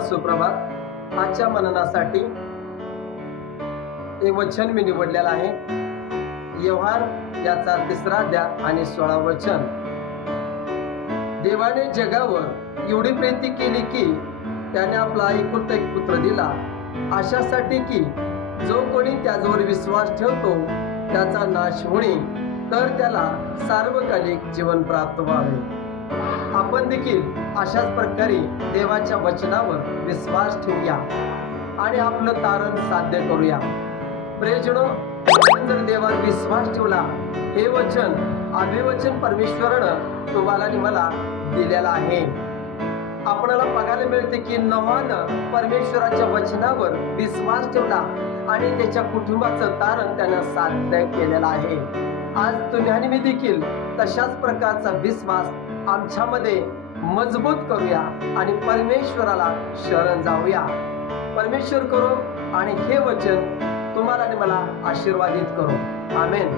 सुप्रभात। आजच्या मननासाठी एक वचन मी निवडलेलं आहे। योहान याचा 3रा अध्याय आणि 16 वचन। देवाने जगावर एवढी प्रीती केली की त्याने आपला एकुलता एक पुत्र दिला, अशासाठी की जो कोणी त्याच्यावर विश्वास ठेवतो त्याचा नाश होणे तर त्याला सार्वकालिक जीवन प्राप्त व्हावे। आपण देखील अशाच प्रकारे देवाच्या वचनावर विश्वास ठेवूया आणि आपलं तारण साध्य करूया। प्रियजनो, जर देवावर विश्वास ठेवला, हे वचन अभिवचन परमेश्वरानं तुम्हाला आणि मला दिलेलं आहे। आपल्याला बघायला मिळते की नोहानं परमेश्वराच्या वचनावर विश्वास ठेवला आणि त्याच्या कुटुंबाचं तारण त्यानं साध्य केलेलं आहे। आज तुम्ही आणि मी देखील तशाच प्रकारचा विश्वास आमच्यामध्ये मजबूत करूया आणि परमेश्वराला शरण जाऊया। परमेश्वर करो आणि हे वचन तुम्हाला आणि मला आशीर्वादित करो। आमेन।